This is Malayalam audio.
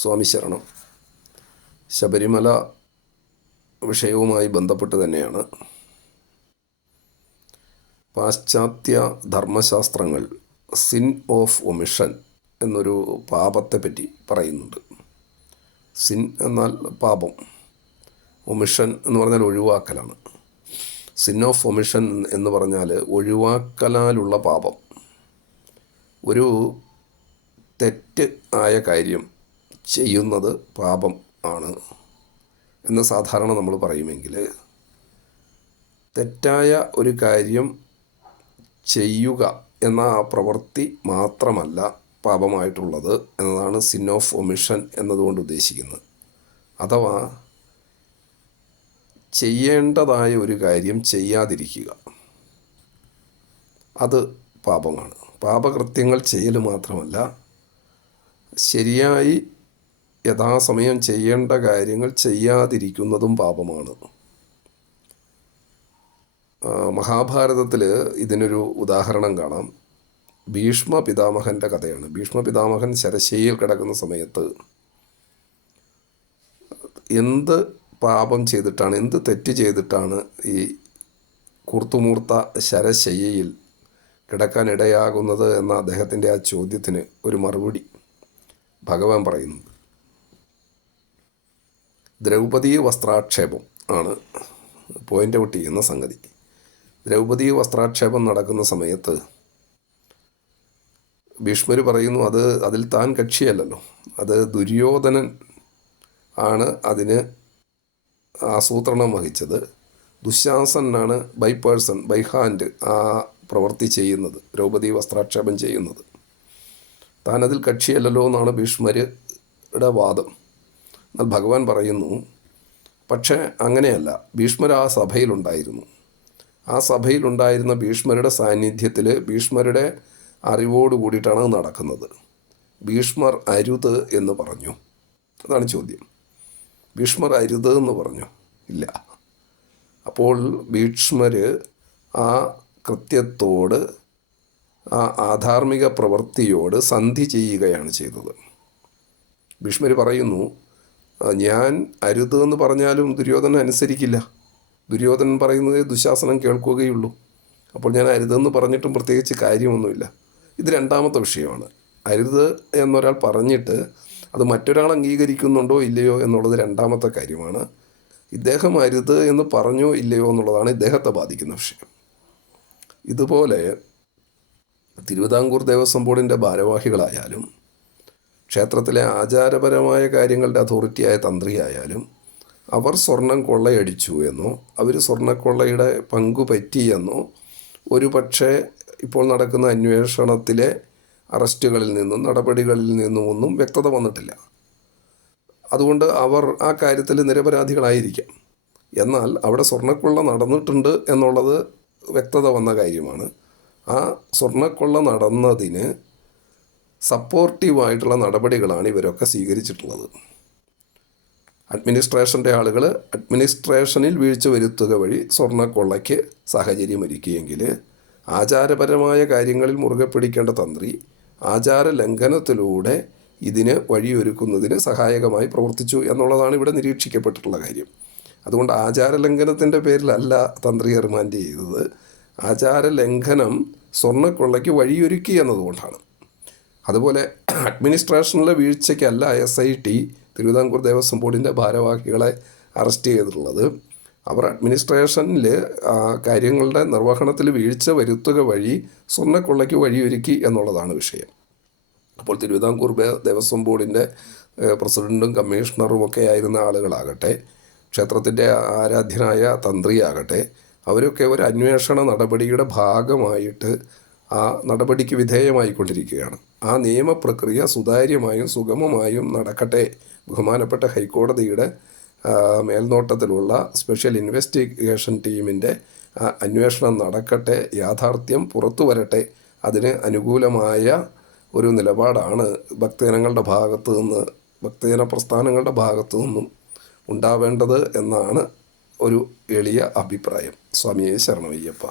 സ്വാമി ശരണം. ശബരിമല വിഷയവുമായി ബന്ധപ്പെട്ട് തന്നെയാണ് പാശ്ചാത്യ ധർമ്മശാസ്ത്രങ്ങൾ സിൻ ഓഫ് ഒമിഷൻ എന്നൊരു പാപത്തെപ്പറ്റി പറയുന്നുണ്ട്. സിൻ എന്നാൽ പാപം, ഒമിഷൻ എന്ന് പറഞ്ഞാൽ ഒഴിവാക്കലാണ്. സിൻ ഓഫ് ഒമിഷൻ എന്ന് പറഞ്ഞാൽ ഒഴിവാക്കലാലുള്ള പാപം. ഒരു തെറ്റ് ആയ കാര്യം ചെയ്യുന്നത് പാപം ആണ് എന്ന് സാധാരണ നമ്മൾ പറയുമെങ്കിൽ, തെറ്റായ ഒരു കാര്യം ചെയ്യുക എന്ന ആ പ്രവൃത്തി മാത്രമല്ല പാപമായിട്ടുള്ളത് എന്നതാണ് സിൻ ഓഫ് ഒമിഷൻ എന്നതുകൊണ്ട് ഉദ്ദേശിക്കുന്നത്. അഥവാ ചെയ്യേണ്ടതായ ഒരു കാര്യം ചെയ്യാതിരിക്കുക, അത് പാപമാണ്. പാപകൃത്യങ്ങൾ ചെയ്യൽ മാത്രമല്ല, ശരിയായി യഥാസമയം ചെയ്യേണ്ട കാര്യങ്ങൾ ചെയ്യാതിരിക്കുന്നതും പാപമാണ്. മഹാഭാരതത്തിൽ ഇതിനൊരു ഉദാഹരണം കാണാം. ഭീഷ്മ പിതാമഹൻ്റെ കഥയാണ്. ഭീഷ്മ പിതാമഹൻ ശരശയ്യയിൽ കിടക്കുന്ന സമയത്ത് എന്ത് പാപം ചെയ്തിട്ടാണ്, എന്ത് തെറ്റ് ചെയ്തിട്ടാണ് ഈ കൂർത്തുമൂർത്ത ശരശയ്യയിൽ കിടക്കാനിടയാകുന്നത് എന്ന അദ്ദേഹത്തിൻ്റെ ആ ചോദ്യത്തിന് ഒരു മറുപടി ഭഗവാൻ പറയുന്നുണ്ട്. ദ്രൗപദി വസ്ത്രാക്ഷേപം ആണ് പോയിൻ്റ് ഔട്ട് ചെയ്യുന്ന സംഗതി. ദ്രൗപദി വസ്ത്രാക്ഷേപം നടക്കുന്ന സമയത്ത് ഭീഷ്മർ പറയുന്നു, അതിൽ താൻ കക്ഷിയല്ലല്ലോ, അത് ദുര്യോധനൻ ആണ് അതിന് ആസൂത്രണം വഹിച്ചത്. ദുശാസനാണ് ബൈ ഹാൻഡ് ആ പ്രവൃത്തി ചെയ്യുന്നത്, ദ്രൗപദി വസ്ത്രാക്ഷേപം ചെയ്യുന്നത്. താനതിൽ കക്ഷിയല്ലല്ലോ എന്നാണ് ഭീഷ്മരുടെ വാദം. എന്നാൽ ഭഗവാൻ പറയുന്നു, പക്ഷേ അങ്ങനെയല്ല, ഭീഷ്മർ ആ സഭയിലുണ്ടായിരുന്നു. ആ സഭയിലുണ്ടായിരുന്ന ഭീഷ്മരുടെ സാന്നിധ്യത്തിൽ, ഭീഷ്മരുടെ അറിവോട് കൂടിയിട്ടാണ് അത് നടക്കുന്നത്. ഭീഷ്മർ അരുത് എന്ന് പറഞ്ഞു. അതാണ് ചോദ്യം. ഭീഷ്മർ അരുത് എന്ന് പറഞ്ഞു? ഇല്ല. അപ്പോൾ ഭീഷ്മർ ആ കൃത്യത്തോട്, ആ ആധാർമിക പ്രവൃത്തിയോട് സന്ധി ചെയ്യുകയാണ് ചെയ്തത്. ഭീഷ്മർ പറയുന്നു, ഞാൻ അരുത് എന്ന് പറഞ്ഞാലും ദുര്യോധനൻ അനുസരിക്കില്ല. ദുര്യോധനൻ പറയുന്നതേ ദുശാസനം കേൾക്കുകയുള്ളൂ. അപ്പോൾ ഞാൻ അരുതെന്ന് പറഞ്ഞിട്ടും പ്രത്യേകിച്ച് കാര്യമൊന്നുമില്ല. ഇത് രണ്ടാമത്തെ വിഷയമാണ്. അരുത് എന്നൊരാൾ പറഞ്ഞിട്ട് അത് മറ്റൊരാൾ അംഗീകരിക്കുന്നുണ്ടോ ഇല്ലയോ എന്നുള്ളത് രണ്ടാമത്തെ കാര്യമാണ്. ഇദ്ദേഹം അരുത് എന്ന് പറഞ്ഞോ ഇല്ലയോ എന്നുള്ളതാണ് ഇദ്ദേഹത്തെ ബാധിക്കുന്ന വിഷയം. ഇതുപോലെ തിരുവിതാംകൂർ ദേവസ്വം ബോർഡിൻ്റെ ഭാരവാഹികളായാലും, ക്ഷേത്രത്തിലെ ആചാരപരമായ കാര്യങ്ങളുടെ അതോറിറ്റിയായ തന്ത്രിയായാലും, അവർ സ്വർണം കൊള്ളയടിച്ചു എന്നോ അവർ സ്വർണ്ണക്കൊള്ളയുടെ പങ്കു പറ്റിയെന്നോ ഒരു പക്ഷേ ഇപ്പോൾ നടക്കുന്ന അന്വേഷണത്തിലെ അറസ്റ്റുകളിൽ നിന്നും നടപടികളിൽ നിന്നുമൊന്നും വ്യക്തത വന്നിട്ടില്ല. അതുകൊണ്ട് അവർ ആ കാര്യത്തിൽ നിരപരാധികളായിരിക്കാം. എന്നാൽ അവിടെ സ്വർണ്ണക്കൊള്ള നടന്നിട്ടുണ്ട് എന്നുള്ളത് വ്യക്തത വന്ന കാര്യമാണ്. ആ സ്വർണ്ണക്കൊള്ള നടന്നതിന് സപ്പോർട്ടീവായിട്ടുള്ള നടപടികളാണ് ഇവരൊക്കെ സ്വീകരിച്ചിട്ടുള്ളത്. അഡ്മിനിസ്ട്രേഷൻ്റെ ആളുകൾ അഡ്മിനിസ്ട്രേഷനിൽ വീഴ്ച വരുത്തുക വഴി സ്വർണ്ണക്കൊള്ളയ്ക്ക് സാഹചര്യമൊരുക്കിയെങ്കിൽ, ആചാരപരമായ കാര്യങ്ങളിൽ മുറുകെ പിടിക്കേണ്ട തന്ത്രി ആചാര ലംഘനത്തിലൂടെ ഇതിന് വഴിയൊരുക്കുന്നതിന് സഹായകമായി പ്രവർത്തിച്ചു എന്നുള്ളതാണ് ഇവിടെ നിരീക്ഷിക്കപ്പെട്ടിട്ടുള്ള കാര്യം. അതുകൊണ്ട് ആചാരലംഘനത്തിൻ്റെ പേരിലല്ല തന്ത്രി റിമാൻഡ് ചെയ്തത്, ആചാരലംഘനം സ്വർണ്ണക്കൊള്ളയ്ക്ക് വഴിയൊരുക്കി എന്നതുകൊണ്ടാണ്. അതുപോലെ അഡ്മിനിസ്ട്രേഷനിലെ വീഴ്ചയ്ക്കല്ല SIT തിരുവിതാംകൂർ ദേവസ്വം ബോർഡിൻ്റെ ഭാരവാഹികളെ അറസ്റ്റ് ചെയ്തിട്ടുള്ളത്. അവർ അഡ്മിനിസ്ട്രേഷനിൽ കാര്യങ്ങളുടെ നിർവഹണത്തിൽ വീഴ്ച വരുത്തുക വഴി സ്വർണ്ണക്കൊള്ളയ്ക്ക് വഴിയൊരുക്കി എന്നുള്ളതാണ് വിഷയം. അപ്പോൾ തിരുവിതാംകൂർ ദേവസ്വം ബോർഡിൻ്റെ പ്രസിഡൻറ്റും കമ്മീഷണറും ഒക്കെ ആയിരുന്ന ആളുകളാകട്ടെ, ക്ഷേത്രത്തിൻ്റെ ആരാധ്യനായ തന്ത്രിയാകട്ടെ, അവരൊക്കെ ഒരു അന്വേഷണ നടപടിയുടെ ഭാഗമായിട്ട് ആ നടപടിക്ക് വിധേയമായിക്കൊണ്ടിരിക്കുകയാണ്. ആ നിയമപ്രക്രിയ സുതാര്യമായും സുഗമമായും നടക്കട്ടെ, ബഹുമാനപ്പെട്ട ഹൈക്കോടതിയുടെ മേൽനോട്ടത്തിലുള്ള സ്പെഷ്യൽ ഇൻവെസ്റ്റിഗേഷൻ ടീമിൻ്റെ അന്വേഷണം നടക്കട്ടെ, യാഥാർത്ഥ്യം പുറത്തു വരട്ടെ, അതിന് അനുകൂലമായ ഒരു നിലപാടാണ് ഭക്തജനങ്ങളുടെ ഭാഗത്തു നിന്ന്, ഭക്തജന പ്രസ്ഥാനങ്ങളുടെ ഭാഗത്തു നിന്നും ഉണ്ടാവേണ്ടത് എന്നാണ് ഒരു എളിയ അഭിപ്രായം. സ്വാമിയെ ശരണമയ്യപ്പ.